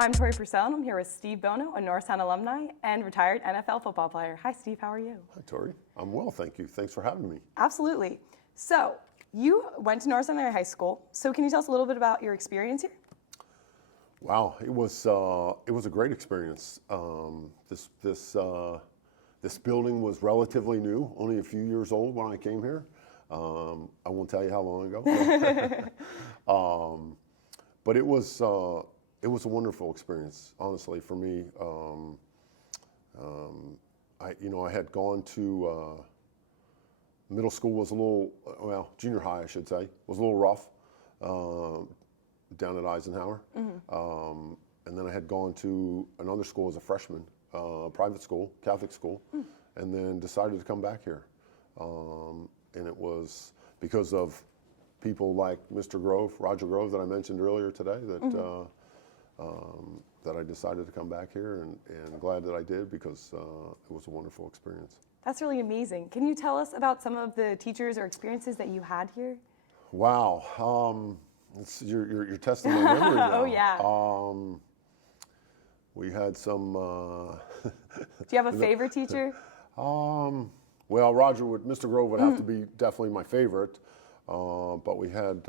I'm Tori Purcell, and I'm here with Steve Bono, a Norristown alumni and retired NFL football player. Hi, Steve. How are you? Hi, Tori. I'm well, thank you. Thanks for having me. Absolutely. So, you went to Norristown High School. So, can you tell us a little bit about your experience here? Wow, it was a great experience. This building was relatively new, only a few years old when I came here. I won't tell you how long ago. But it was a wonderful experience, honestly, for me. I had gone to middle school was a little, well, junior high, I should say, was a little rough down at Eisenhower. Mm-hmm. And then I had gone to another school as a freshman, private school, Catholic school, and then decided to come back here. And it was because of people like Mr. Grove, Roger Grove, that I mentioned earlier today, that that I decided to come back here, and glad that I did, because it was a wonderful experience. That's really amazing. Can you tell us about some of the teachers or experiences that you had here? Wow, you're testing my memory now. Oh yeah. We had some. Do you have a favorite teacher? Well, Mr. Grove would have to be definitely my favorite, but we had.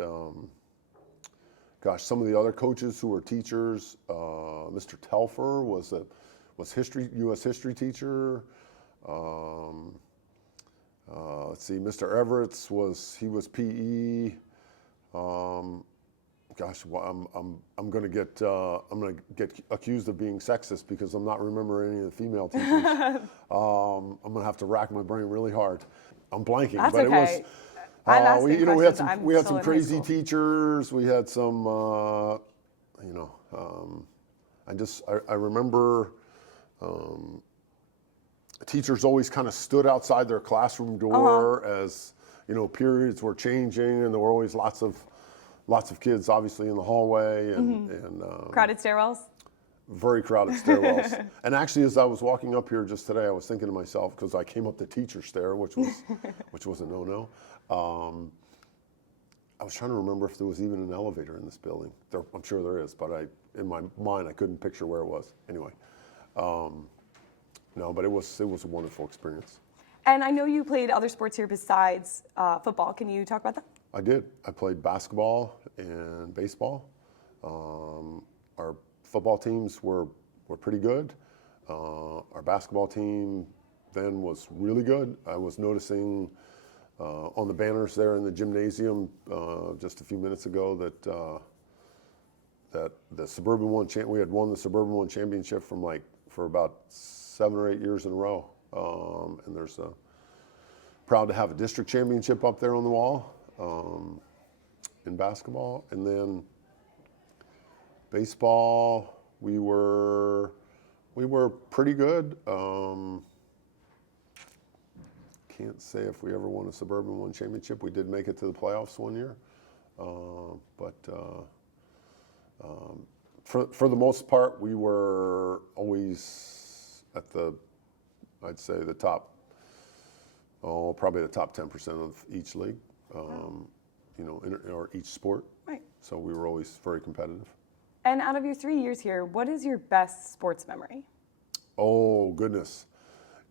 Gosh, some of the other coaches who were teachers. Mr. Telfer was U.S. history teacher. Let's see, Mr. Everett was PE. Gosh, well, I'm going to get accused of being sexist because I'm not remembering any of the female teachers. I'm going to have to rack my brain really hard. I'm blanking. That's but okay. It was. We had some crazy teachers. We had some. I remember. Teachers always kind of stood outside their classroom door as periods were changing, and there were always lots of kids, obviously, in the hallway and crowded stairwells. Very crowded stairwells. And actually, as I was walking up here just today, I was thinking to myself, because I came up the teacher stair, which was a no-no. I was trying to remember if there was even an elevator in this building. I'm sure there is, but in my mind, I couldn't picture where it was. Anyway, no, but it was a wonderful experience. And I know you played other sports here besides football. Can you talk about that? I did. I played basketball and baseball. Our football teams were pretty good. Our basketball team then was really good. I was noticing on the banners there in the gymnasium just a few minutes ago that the Suburban One we had won the Suburban One championship for about 7 or 8 years in a row. And there's proud to have a district championship up there on the wall in basketball. And then baseball, we were pretty good. Can't say if we ever won a Suburban One championship. We did make it to the playoffs one year, but for the most part, we were always at I'd say the top, probably the top 10% of each league, or each sport. Right. So we were always very competitive. And out of your 3 years here, what is your best sports memory? Oh, goodness.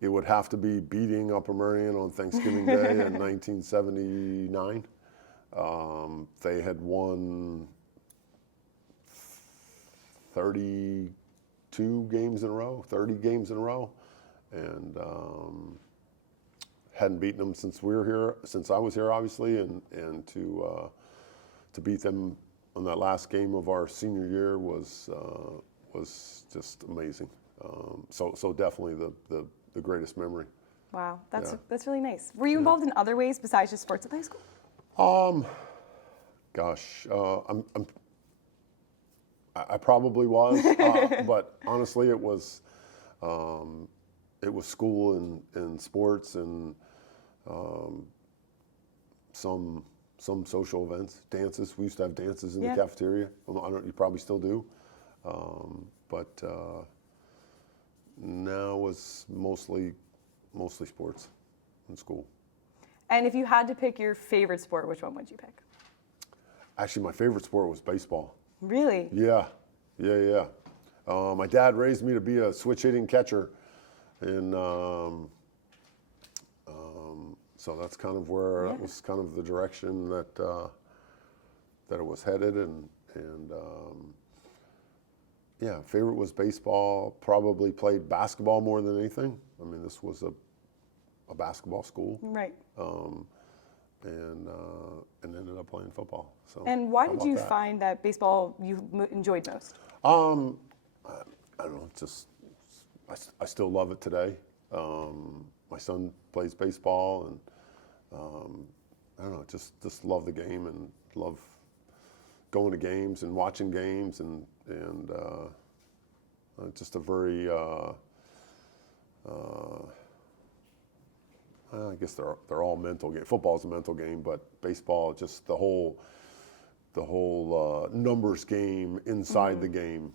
It would have to be beating Upper Merion on Thanksgiving Day in 1979. They had won 32 games in a row, 30 games in a row, and hadn't beaten them since I was here, obviously, and to beat them on that last game of our senior year was just amazing. So definitely the greatest memory. Wow, that's really nice. Were you involved in other ways besides just sports at high school? Gosh, I probably was, but honestly, it was school and sports and some social events, dances. We used to have dances in the cafeteria. Well, you probably still do, but now was mostly sports in school. And if you had to pick your favorite sport, which one would you pick? Actually, my favorite sport was baseball. Really? Yeah. My dad raised me to be a switch hitting catcher, and so that's kind of where that was kind of the direction that that it was headed, and yeah, favorite was baseball. Probably played basketball more than anything. I mean, this was a basketball school, Right. And ended up playing football. So. And why how did about you that? find that baseball you enjoyed most? I don't know. Just I still love it today. My son plays baseball, and I don't know. Just love the game and love going to games and watching games, and just a very I guess they're all mental game. Football is a mental game, but baseball, just the whole numbers game inside the game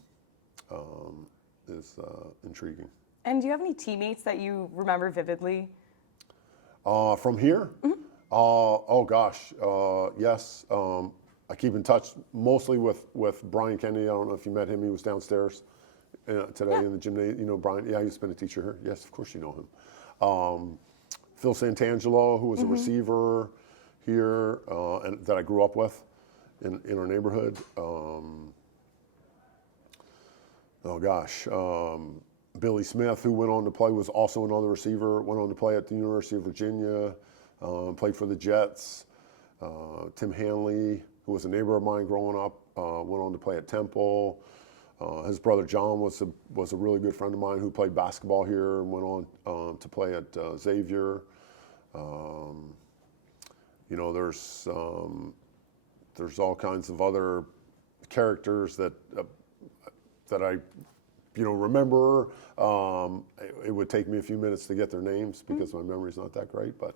is intriguing. And do you have any teammates that you remember vividly? From here? Oh gosh, yes. I keep in touch mostly with Brian Kennedy. I don't know if you met him. He was downstairs today in the gymnasium. You know Brian? Yeah, he's been a teacher here. Yes, of course you know him. Phil Santangelo, who was a receiver here, and that I grew up with in our neighborhood. Oh gosh, Billy Smith, who went on to play, was also another receiver. Went on to play at the University of Virginia. Played for the Jets. Tim Hanley, who was a neighbor of mine growing up, went on to play at Temple. His brother John was a really good friend of mine who played basketball here and went on to play at Xavier. You know, there's all kinds of other characters that I remember. It would take me a few minutes to get their names because my memory's not that great. But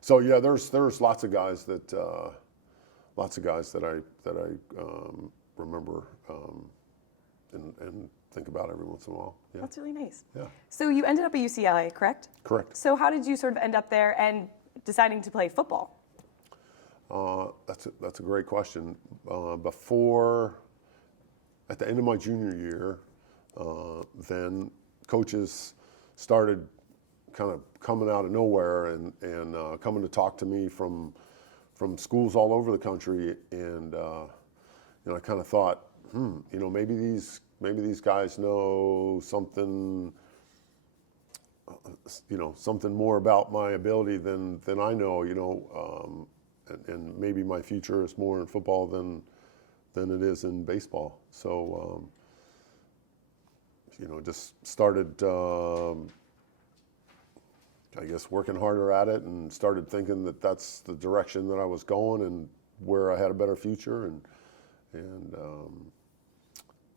so yeah, there's lots of guys that I remember and think about every once in a while. Yeah. That's really nice. Yeah. So you ended up at UCLA, correct? Correct. So how did you sort of end up there and deciding to play football? That's a great question. At the end of my junior year, then coaches started kind of coming out of nowhere and coming to talk to me from schools all over the country, and I kind of thought, maybe these guys know something, something more about my ability than I know, and maybe my future is more in football than it is in baseball. So, just started, I guess, working harder at it, and started thinking that that's the direction that I was going and where I had a better future, and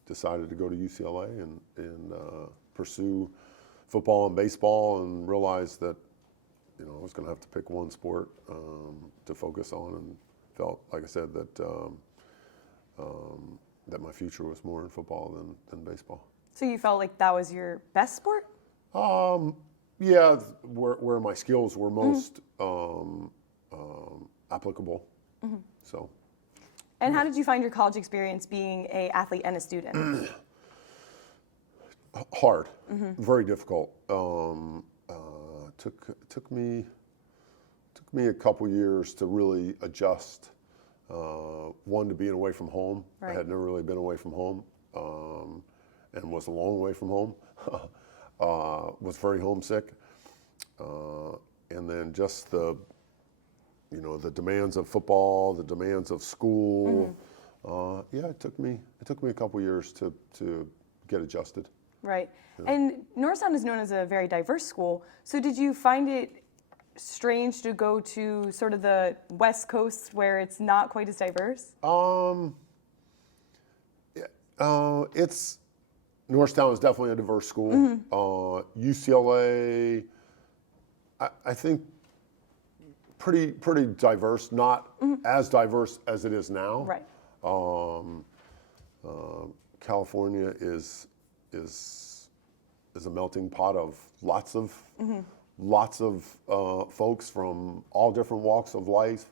decided to go to UCLA and pursue football and baseball, and realized that I was going to have to pick one sport to focus on, and felt, like I said, that that my future was more in football than baseball. So you felt like that was your best sport? Yeah, where my skills were most applicable. So. And how did you find your college experience being an athlete and a student? Hard, very difficult. Took me a couple years to really adjust. One, to being away from home. Right. I had never really been away from home, and was a long way from home. Was very homesick, and then just the demands of football, the demands of school. Yeah, it took me a couple years to get adjusted. Right. Yeah. And Norristown is known as a very diverse school. So did you find it strange to go to sort of the West Coast where it's not quite as diverse? Norristown is definitely a diverse school. UCLA, I think, pretty diverse. Not as diverse as it is now. Right. California is a melting pot of lots of folks from all different walks of life.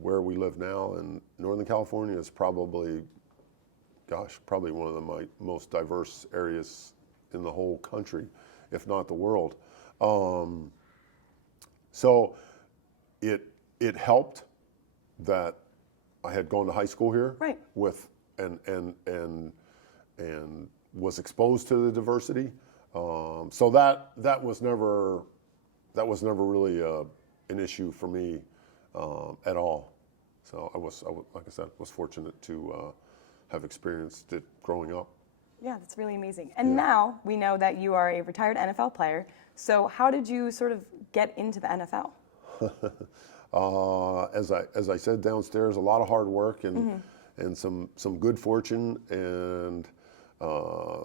where we live now, and Northern California is probably, probably one of the most diverse areas in the whole country, if not the world. So it helped that I had gone to high school here, Right. with and was exposed to the diversity. So that was never really an issue for me at all. So I was, like I said, was fortunate to have experienced it growing up. Yeah, that's really amazing. And now we know that you are a retired NFL player. So how did you sort of get into the NFL? As I said downstairs, a lot of hard work and some good fortune and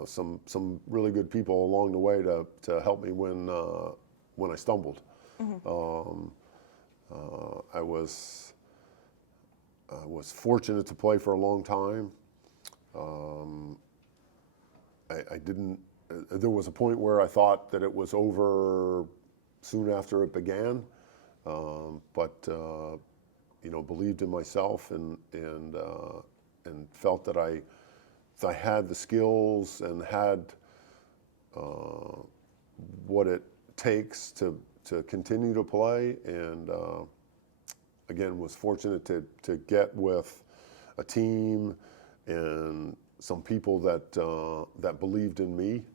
some really good people along the way to help me when I stumbled. I was fortunate to play for a long time. I didn't. There was a point where I thought that it was over soon after it began, but believed in myself and felt that I had the skills and had what it takes to continue to play, and again was fortunate to get with a team and some people that believed in me,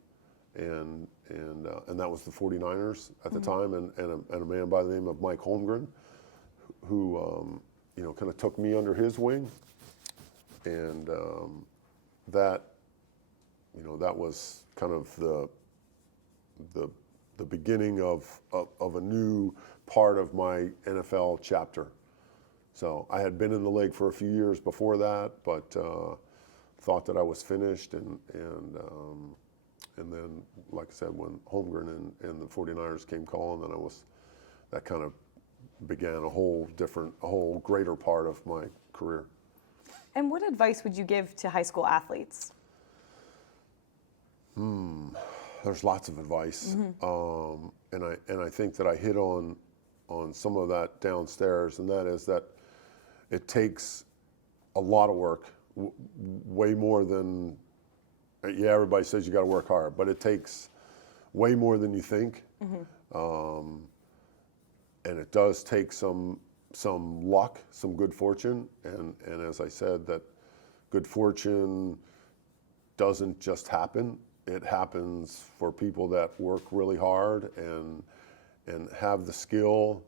and that was the 49ers at the time, and a man by the name of Mike Holmgren, who kind of took me under his wing, and that was kind of the beginning of a new part of my NFL chapter. So I had been in the league for a few years before that, but thought that I was finished, and then, like I said, when Holmgren and the 49ers came calling, then that kind of began a whole greater part of my career. And what advice would you give to high school athletes? There's lots of advice, and I think that I hit on some of that downstairs, and that is that it takes a lot of work, way more than, everybody says you got to work hard, but it takes way more than you think, and it does take some luck, some good fortune, and as I said, that good fortune doesn't just happen. It happens for people that work really hard and have the skill,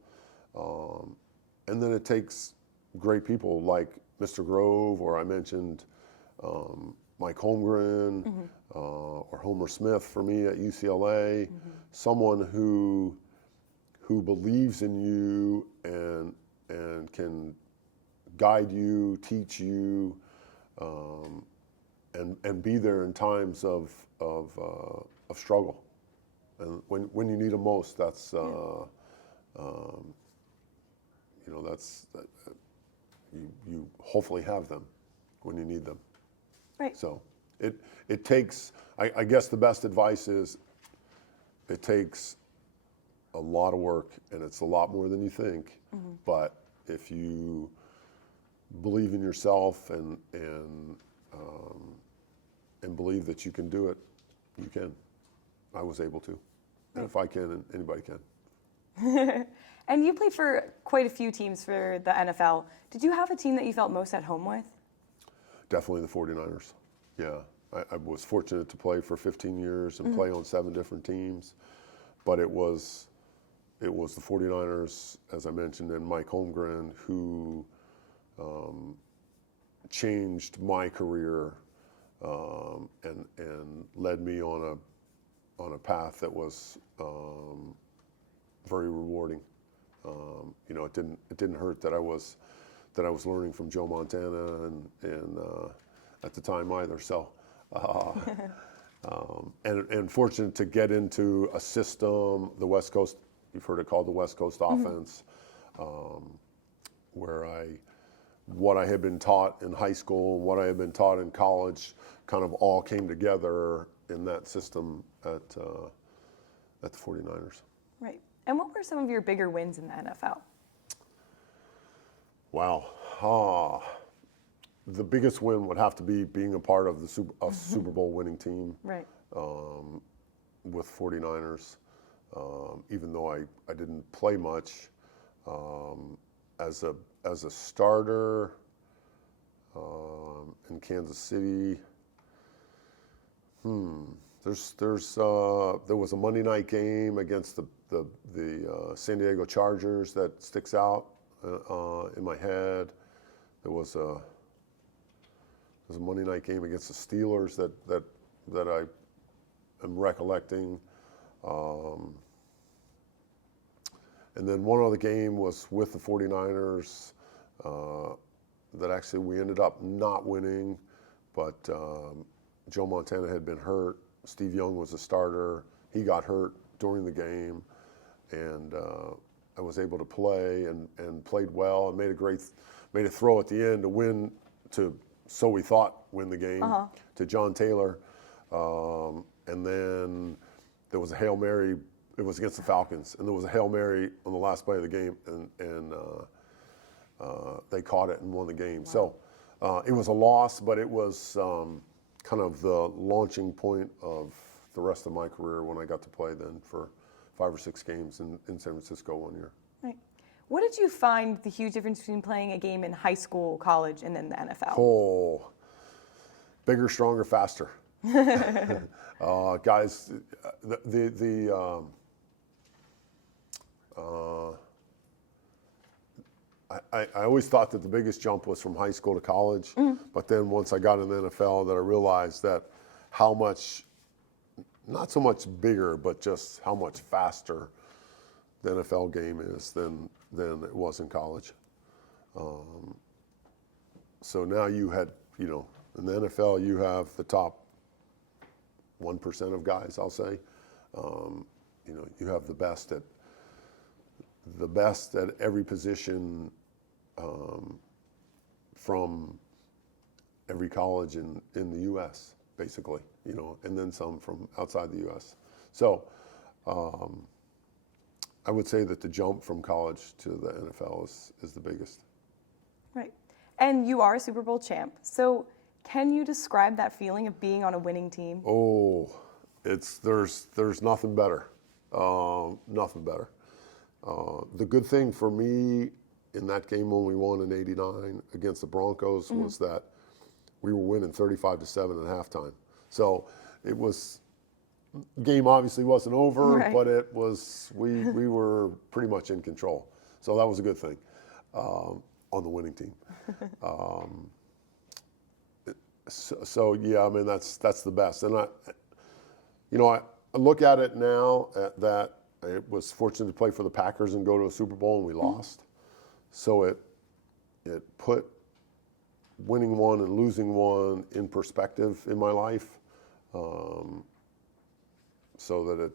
and then it takes great people like Mr. Grove, or I mentioned Mike Holmgren, or Homer Smith for me at UCLA, someone who believes in you and can guide you, teach you, and be there in times of struggle, and when you need them most, that's you hopefully have them when you need them. Right. So it takes. I guess the best advice is it takes a lot of work, and it's a lot more than you think. But if you believe in yourself and believe that you can do it, you can. I was able to. And if I can, anybody can. And you played for quite a few teams for the NFL. Did you have a team that you felt most at home with? Definitely the 49ers. Yeah. I was fortunate to play for 15 years and play on 7 different teams. But it was the 49ers, as I mentioned, and Mike Holmgren, who changed my career and led me on a path that was very rewarding. It didn't hurt that I was learning from Joe Montana and at the time either. So and fortunate to get into a system, the West Coast. You've heard it called the West Coast offense, where what I had been taught in high school and what I had been taught in college kind of all came together in that system at the 49ers. Right. And what were some of your bigger wins in the NFL? Wow. The biggest win would have to be being a part of the Super Bowl winning team. Right. With 49ers, even though I didn't play much as a starter in Kansas City. There was a Monday night game against the San Diego Chargers that sticks out in my head. There was a Monday night game against the Steelers that I am recollecting. And then one other game was with the 49ers that actually we ended up not winning, but Joe Montana had been hurt. Steve Young was a starter. He got hurt during the game, and I was able to play and played well and made a throw at the end to win, so we thought win the game to John Taylor. And then there was a Hail Mary. It was against the Falcons, and there was a Hail Mary on the last play of the game, and they caught it and won the game. Wow. So it was a loss, but it was kind of the launching point of the rest of my career when I got to play then for 5 or 6 games in San Francisco one year. Right. What did you find the huge difference between playing a game in high school, college, and then the NFL? Oh, bigger, stronger, faster. Guys, I always thought that the biggest jump was from high school to college, but then once I got in the NFL, that I realized that how much, not so much bigger, but just how much faster the NFL game is than it was in college. So now you had, in the NFL, you have the top 1% of guys, I'll say. You have the best at every position from every college in the U.S., basically, and then some from outside the U.S. So I would say that the jump from college to the NFL is the biggest. Right. And you are a Super Bowl champ. So can you describe that feeling of being on a winning team? Oh, there's nothing better. Nothing better. The good thing for me in that game when we won in '89 against the Broncos was that we were winning 35-7 at halftime. So it was, game obviously wasn't over, right, but it was, we were pretty much in control. So that was a good thing on the winning team. So yeah, I mean, that's the best. And I look at it now that I was fortunate to play for the Packers and go to a Super Bowl, and we lost. So it put winning one and losing one in perspective in my life, so that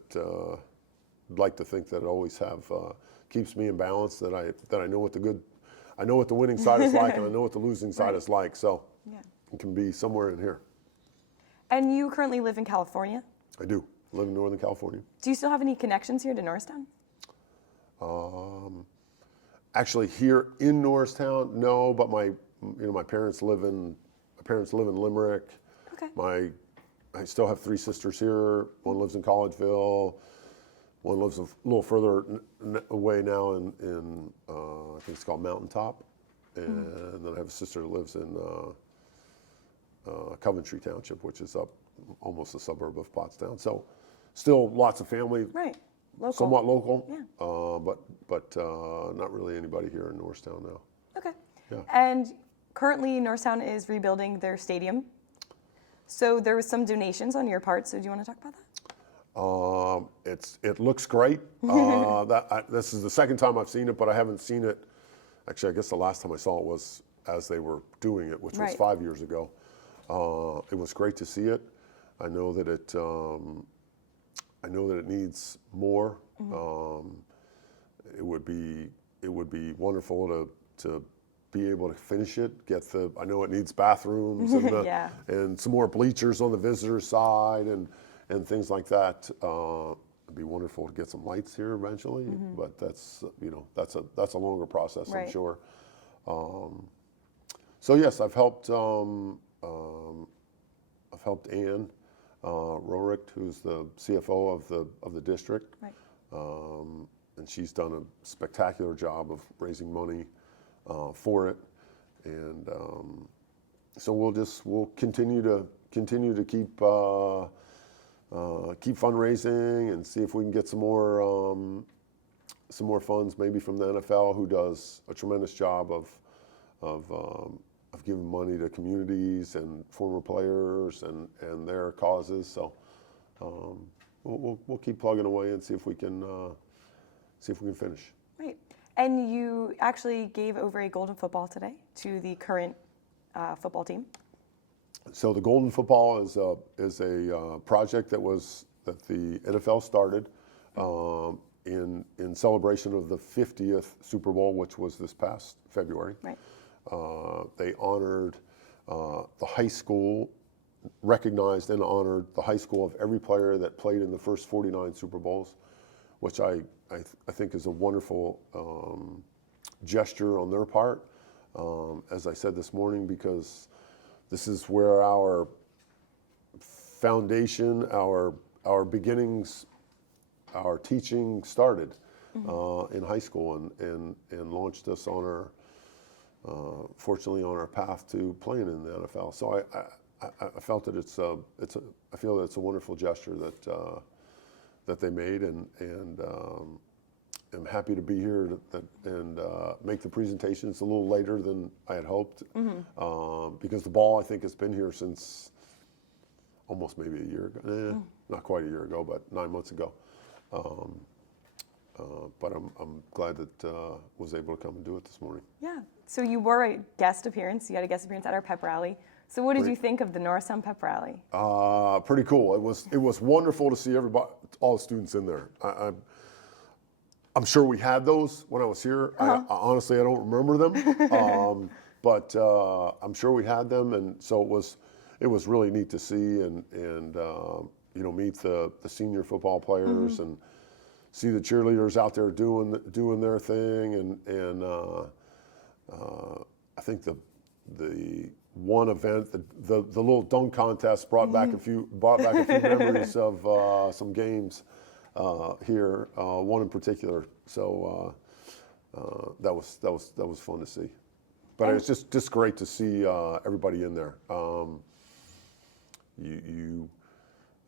I'd like to think that it always keeps me in balance. That I know what the winning side is like, and I know what the losing side is like. So yeah, it can be somewhere in here. And you currently live in California? I do. Live in Northern California. Do you still have any connections here to Norristown? Actually, here in Norristown, no. But my parents live in Limerick. Okay. I still have 3 sisters here. One lives in Collegeville. One lives a little further away now in I think it's called Mountaintop. And then I have a sister that lives in Coventry Township, which is up almost a suburb of Pottstown. So still lots of family. Right. Local. Somewhat local. Yeah. But not really anybody here in Norristown now. Okay. Yeah. And currently Norristown is rebuilding their stadium. So there was some donations on your part. So do you want to talk about that? It looks great. This is the second time I've seen it, but I haven't seen it. Actually, I guess the last time I saw it was as they were doing it, which was 5 years ago. It was great to see it. I know that it needs more. It would be wonderful to be able to finish it. I know it needs bathrooms and yeah, and some more bleachers on the visitor side and things like that. It'd be wonderful to get some lights here eventually, but that's a longer process, right, I'm sure. So yes, I've helped Ann Rorick, who's the CFO of the district, Right. and she's done a spectacular job of raising money for it, and so we'll continue to keep fundraising and see if we can get some more funds, maybe from the NFL, who does a tremendous job of giving money to communities and former players and their causes. So we'll keep plugging away and see if we can finish. Right. And you actually gave over a golden football today to the current football team. So the Golden Football is a project that the NFL started in celebration of the 50th Super Bowl, which was this past February. Right. They honored the high school, recognized and honored the high school of every player that played in the first 49 Super Bowls, which I think is a wonderful gesture on their part. As I said this morning, because this is where our foundation, our beginnings, our teaching started in high school, and launched us on our fortunately on our path to playing in the NFL. So I felt that I feel that it's a wonderful gesture that they made, and I'm happy to be here and make the presentation. It's a little later than I had hoped, because the ball, I think, has been here since almost maybe a year ago. Not quite a year ago, but 9 months ago. But I'm glad that was able to come and do it this morning. Yeah. So you were a guest appearance. You had a guest appearance at our pep rally. So what did you think of the Norristown pep rally? Pretty cool. It was wonderful to see everybody, all the students in there. I'm sure we had those when I was here. Honestly, I don't remember them, but I'm sure we had them, and so it was really neat to see and meet the senior football players and see the cheerleaders out there doing their thing, and I think the one event, the little dunk contest brought back a few memories of some games here, one in particular. So that was fun to see. But it's just great to see everybody in there.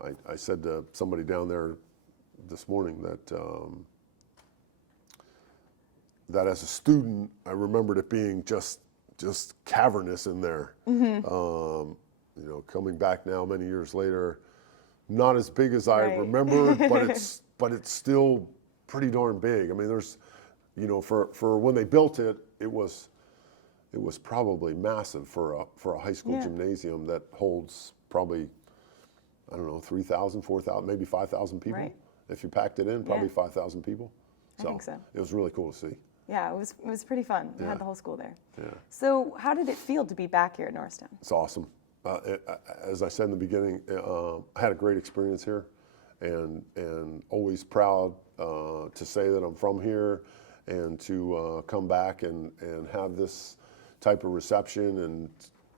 I said to somebody down there this morning that as a student, I remembered it being just cavernous in there. Coming back now many years later, not as big as I remembered, but it's still pretty darn big. I mean, there's, for when they built it, it was probably massive for a high school gymnasium that holds probably, I don't know, 3,000, 4,000, maybe 5,000 people. Right. If you packed it in, probably 5,000 people. I think so. It was really cool to see. Yeah, it was pretty fun. We had the whole school there. Yeah. So how did it feel to be back here at Norristown? It's awesome. As I said in the beginning, I had a great experience here, and always proud to say that I'm from here, and to come back and have this type of reception and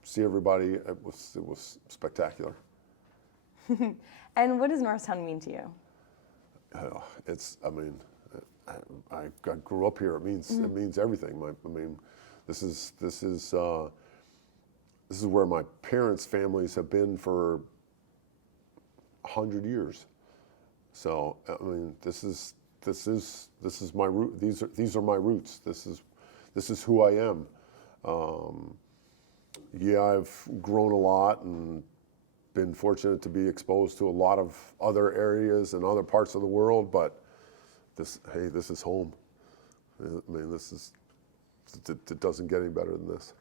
see everybody. It was spectacular. And what does Norristown mean to you? I grew up here. It means everything. This is where my parents' families have been for 100 years. So this is my root. These are my roots. This is who I am. I've grown a lot and been fortunate to be exposed to a lot of other areas and other parts of the world, but this is home. It doesn't get any better than this.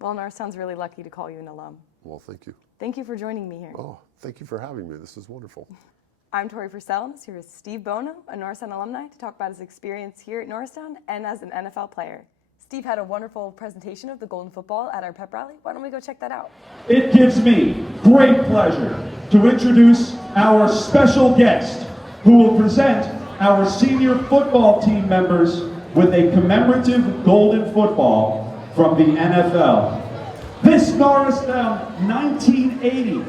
Well, Norristown's really lucky to call you an alum. Well, thank you. Thank you for joining me here. Oh, thank you for having me. This is wonderful. I'm Tori Purcell, and here is Steve Bono, a Norristown alumni, to talk about his experience here at Norristown and as an NFL player. Steve had a wonderful presentation of the Golden Football at our pep rally. Why don't we go check that out? It gives me great pleasure to introduce our special guest, who will present our senior football team members with a commemorative Golden Football from the NFL. This Norristown 1980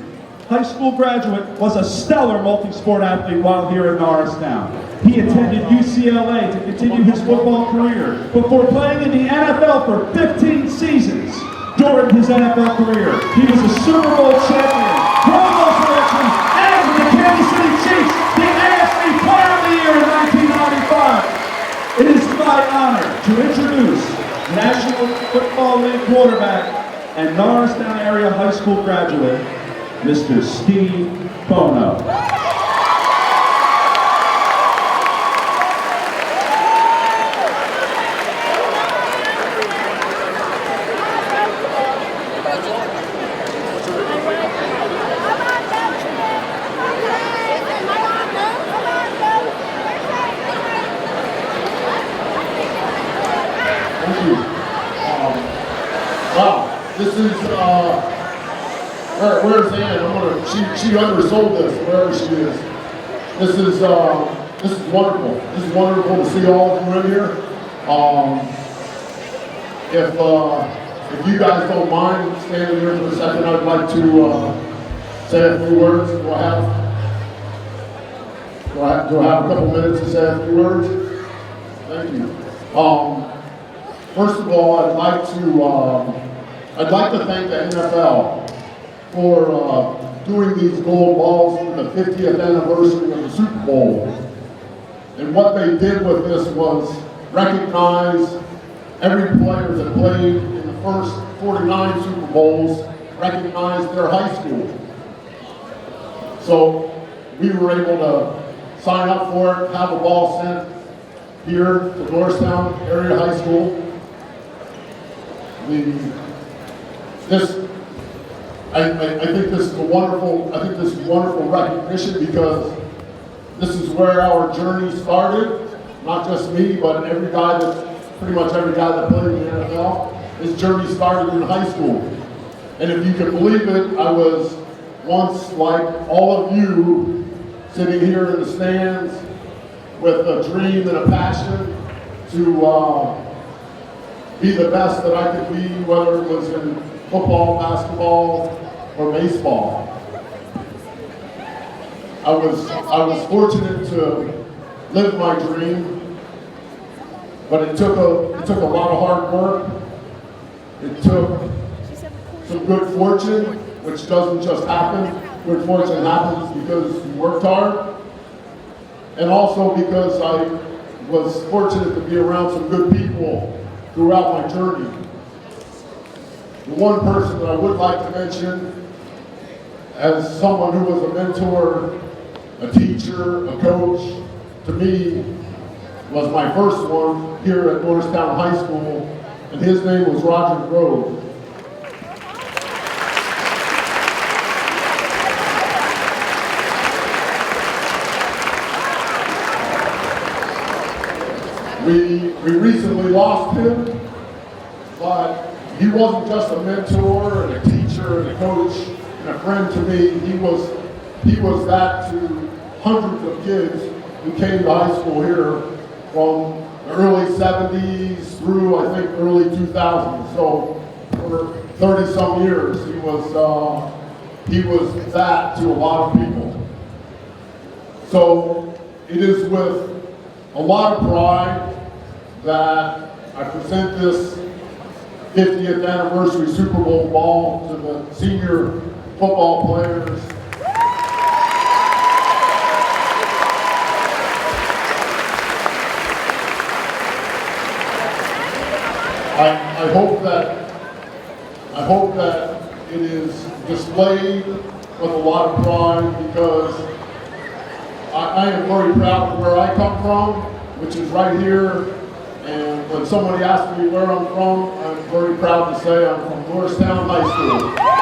high school graduate was a stellar multi-sport athlete while here in Norristown. He attended UCLA to continue his football career before playing in the NFL for 15 seasons. During his NFL career, he was a Super Bowl champion, Pro Bowl selection, and with the Kansas City Chiefs, the NASD Player of the Year in 1995. It is my honor to introduce National Football League quarterback and Norristown area high school graduate, Mr. Steve Bono. Thank you. Wow, this is, where's Ann? She undersold this, wherever she is. This is wonderful. This is wonderful to see all of you in here. If you guys don't mind standing here for a second, I'd like to say a few words. Do I have a couple minutes to say a few words? Thank you. First of all, I'd like to thank the NFL for doing these gold balls for the 50th anniversary of the Super Bowl. And what they did with this was recognize every player that played in the first 49 Super Bowls, recognize their high school. So we were able to sign up for it, have a ball sent here to Norristown Area High School. I think this is wonderful recognition because this is where our journey started. Not just me, but pretty much every guy that played in the NFL. His journey started in high school. And if you can believe it, I was once like all of you, sitting here in the stands with a dream and a passion to be the best that I could be, whether it was in football, basketball, or baseball. I was fortunate to live my dream, but it took a lot of hard work. It took some good fortune, which doesn't just happen. Good fortune happens because you worked hard, and also because I was fortunate to be around some good people throughout my journey. The one person that I would like to mention as someone who was a mentor, a teacher, a coach, to me, was my first one here at Norristown High School, and his name was Roger Grove. We recently lost him, but he wasn't just a mentor and a teacher and a coach and a friend to me. He was that to hundreds of kids who came to high school here from the early 70s through, I think, early 2000s. So for 30-some years, he was that to a lot of people. So it is with a lot of pride that I present this 50th anniversary Super Bowl ball to the senior football players. I hope that it is displayed with a lot of pride because I am very proud of where I come from, which is right here. And when somebody asks me where I'm from, I'm very proud to say I'm from Norristown High School.